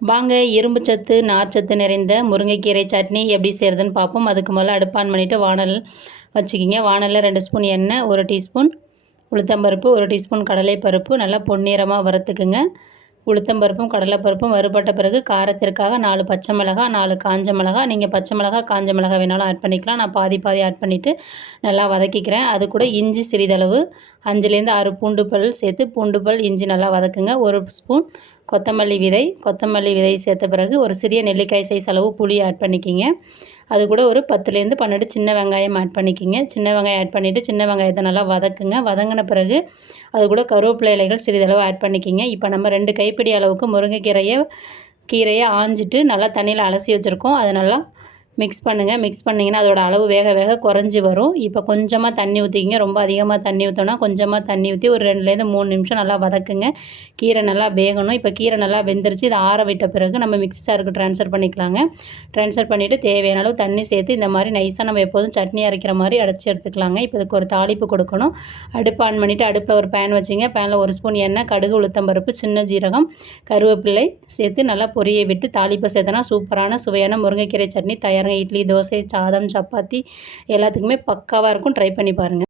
வாங்க இரும்பு சத்து நார்ச்சத்து நிறைந்த முருங்கைக்கீரை சட்னி எப்படி செய்கிறதுன்னு பார்ப்போம். அதுக்கு முதல்ல அடுப்பான் பண்ணிவிட்டு வானல் வச்சுக்கிங்க. வானலில் ரெண்டு ஸ்பூன் எண்ணெய் ஒரு டீஸ்பூன் உளுத்தம்பருப்பு ஒரு டீஸ்பூன் கடலைப்பருப்பு. நல்லா பொன்னிறமாக வறுத்துக்குங்க. உளுத்தம்பருப்பும் கடலைப்பருப்பும் வறுபட்ட பிறகு காரத்திற்காக நாலு பச்சை மிளகா நாலு காஞ்ச மிளகா. நீங்கள் பச்சை மிளகா காஞ்ச மிளகா வேணாலும் ஆட் பண்ணிக்கலாம். நான் பாதி பாதி ஆட் பண்ணிவிட்டு நல்லா வதக்கிக்கிறேன். அது கூட இஞ்சி சிறிதளவு அஞ்சுலேருந்து ஆறு பூண்டு பல் சேர்த்து பூண்டு பல் இஞ்சி நல்லா வதக்குங்க. ஒரு ஸ்பூன் கொத்தமல்லி விதை கொத்தமல்லி விதை சேர்த்த பிறகு ஒரு சிறிய நெல்லிக்காய் சைஸ் அளவு புளி ஆட் பண்ணிக்கிங்க. அது கூட ஒரு பத்துலேருந்து பன்னெண்டு சின்ன வெங்காயம் ஆட் பண்ணிக்கிங்க. சின்ன வெங்காயம் ஆட் பண்ணிவிட்டு சின்ன வெங்காயத்தை நல்லா வதக்குங்க. வதங்கின பிறகு அது கூட கருவேப்பிலை இலைகள் சிறிதளவு ஆட் பண்ணிக்கிங்க. இப்போ நம்ம ரெண்டு கைப்பிடி அளவுக்கு முருங்கைக்கீரையை கீரையை ஆஞ்சிட்டு நல்லா தண்ணியில் அலசி வச்சுருக்கோம். அதை நல்லா மிக்ஸ் பண்ணுங்கள் மிக்ஸ் பண்ணிங்கன்னா அதோட அளவு வேக வேக குறைஞ்சி வரும். இப்போ கொஞ்சமாக தண்ணி ஊற்றிக்கிங்க ரொம்ப அதிகமாக தண்ணி ஊற்றோன்னா கொஞ்சமாக தண்ணி ஊற்றி ஒரு ரெண்டுலேருந்து மூணு நிமிஷம் நல்லா வதக்குங்க. கீரை நல்லா வேகணும். இப்போ கீரை நல்லா வெந்துருச்சு. இதை ஆற விட்ட பிறகு நம்ம மிக்ஸி சாருக்கு ட்ரான்ஸ்ஃபர் பண்ணிக்கலாங்க. ட்ரான்ஸ்ஃபர் பண்ணிவிட்டு தேவையான அளவு தண்ணி சேர்த்து இந்த மாதிரி நைஸாக நம்ம எப்போதும் சட்னி அரைக்கிற மாதிரி அடைச்சி எடுத்துக்கலாங்க. இப்போ இதுக்கு ஒரு தாளிப்பு கொடுக்கணும். அடுப்பு ஆன் பண்ணிவிட்டு அடுப்பில் ஒரு பேன் வச்சுங்க. பேனில் ஒரு ஸ்பூன் எண்ணெய் கடுகு உளுத்தம்பருப்பு சின்ன ஜீரகம் கருவேப்பிள்ளை சேர்த்து நல்லா பொரிய விட்டு தாளிப்பை சேர்த்தனா சூப்பரான சுவையான முருங்கைக்கீரை சட்னி தயார் பாருங்கள் இட்லி தோசை சாதம் சப்பாத்தி எல்லாத்துக்குமே பக்காவாக இருக்கும். ட்ரை பண்ணி பாருங்கள்